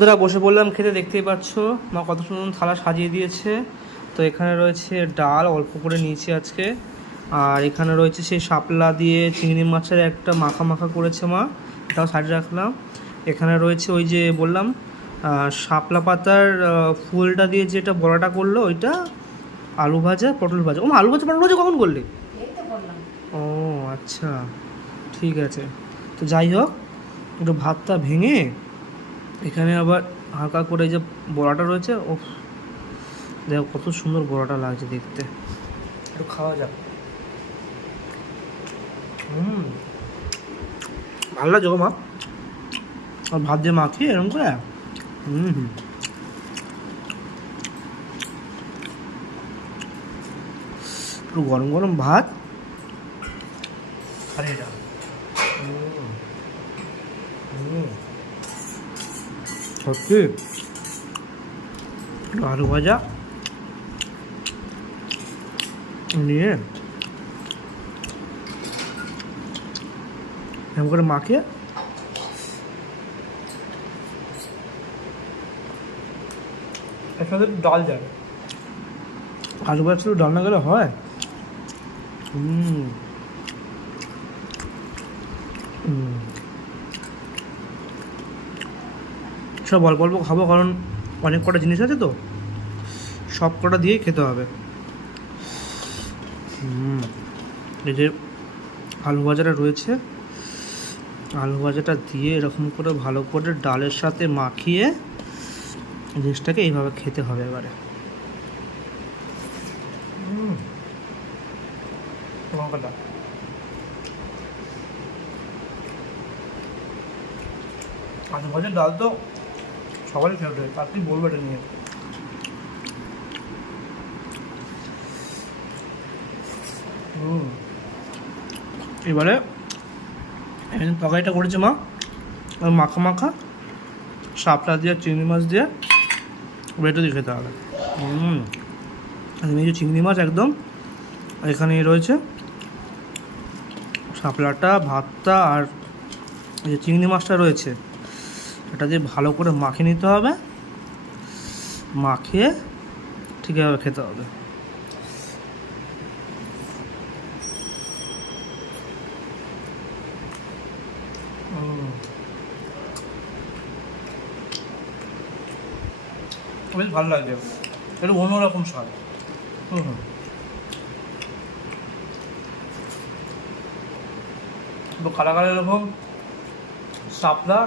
বন্ধুরা বসে বললাম খেতে, দেখতেই পাচ্ছ মা কত সুন্দর থালা সাজিয়ে দিয়েছে। তো এখানে রয়েছে ডাল, অল্প করে নিয়েছি আজকে। আর এখানে রয়েছে সেই শাপলা দিয়ে চিংড়ি মাছের একটা মাখা মাখা করেছে মা, এটাও সাইডে রাখলাম। এখানে রয়েছে ওই যে বললাম শাপলা পাতার ফুলটা দিয়ে যেটা বড়াটা করলো ওইটা, আলু ভাজা, পটল ভাজা। ও মা, আলু ভাজা পটল ভাজা কখন করলে? ও আচ্ছা, ঠিক আছে। তো যাই হোক, একটু ভাতটা ভেঙে এখানে আবার হালকা করে যে বড়াটা রয়েছে, ও দেখো কত সুন্দর বড়াটা লাগছে দেখতে। একটু খাওয়া যাক। ভালো লাগছে গো মা। আর ভাত দিয়ে মাখিয়ে এরকম করে একটু গরম গরম ভাত আর এটা সত্যি আলু ভাজা নিয়ে এরকম করে মাখিয়ে এর সাথে ডাল যায়। আলু ভাজা শুধু ডাল না গেলে হয়? সব অল্প অল্প খাবো, কারণ অনেক কটা জিনিস আছে তো, সব কটা দিয়েই খেতে হবে। এই যে আলু ভাজাটা রয়েছে, আলু ভাজাটা দিয়ে এরকম করে ভালো করে ডালের সাথে মাখিয়ে জিনিসটাকে এইভাবে খেতে হবে এবারে। আলু ভাজার ডাল তো সবারই ফেভারিট, আর কি বলবো এটা নিয়ে। এবারে তরকারিটা করেছে মা, মাখা মাখা শাপলা দিয়ে চিংড়ি মাছ দিয়ে বেটে দিয়ে খেতে হবে। এই যে চিংড়ি মাছ একদম এখানে রয়েছে, শাপলাটা, ভাতটা আর এই যে চিংড়ি মাছটা রয়েছে, এটা দিয়ে ভালো করে মাখিয়ে নিতে হবে। মাখিয়ে ঠিক এভাবে খেতে হবে। বেশ ভালো লাগবে, একটু অন্যরকম স্বাদ। একটু কালা কালা এরকম শাপলা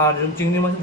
আর চিংড়ি মাছ